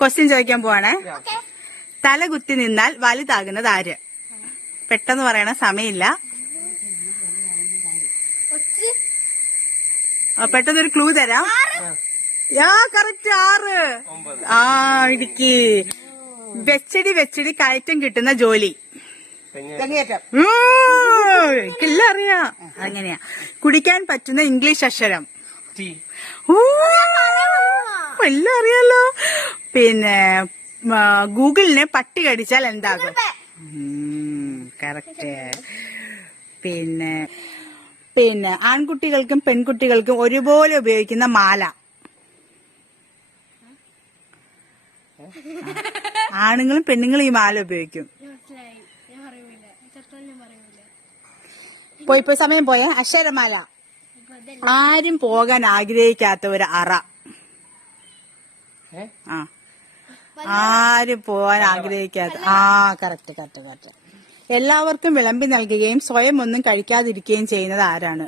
Question ചോദിക്കാൻ പോവാണേ. തല കുത്തി നിന്നാൽ വലുതാകുന്നത് ആര്? പെട്ടെന്ന് പറയണ സമയമില്ല. പെട്ടെന്നൊരു ക്ലൂ തരാം. കറക്റ്റ് 6. ഇടുക്കി. വെച്ചടി കയറ്റം കിട്ടുന്ന ജോലി. എനിക്കെല്ലാം അറിയാം. അങ്ങനെയാ. കുടിക്കാൻ പറ്റുന്ന ഇംഗ്ലീഷ് അക്ഷരം. എല്ലാം അറിയാലോ. പിന്നെ ഗൂഗിളിനെ പട്ടി കടിച്ചാൽ എന്താകും? കറക്റ്റ്. പിന്നെ ആൺകുട്ടികൾക്കും പെൺകുട്ടികൾക്കും ഒരുപോലെ ഉപയോഗിക്കുന്ന മാല. ആണുങ്ങളും പെണ്ണുങ്ങളും ഈ മാല ഉപയോഗിക്കും. പോയി സമയം പോയ അക്ഷരമാല. ആരും പോകാൻ ആഗ്രഹിക്കാത്ത ഒരു അറ. ആരും പോകാൻ ആഗ്രഹിക്കാത്ത. കറക്റ്റ്. എല്ലാവർക്കും വിളമ്പി നൽകുകയും സ്വയം ഒന്നും കഴിക്കാതിരിക്കുകയും ചെയ്യുന്നത് ആരാണ്?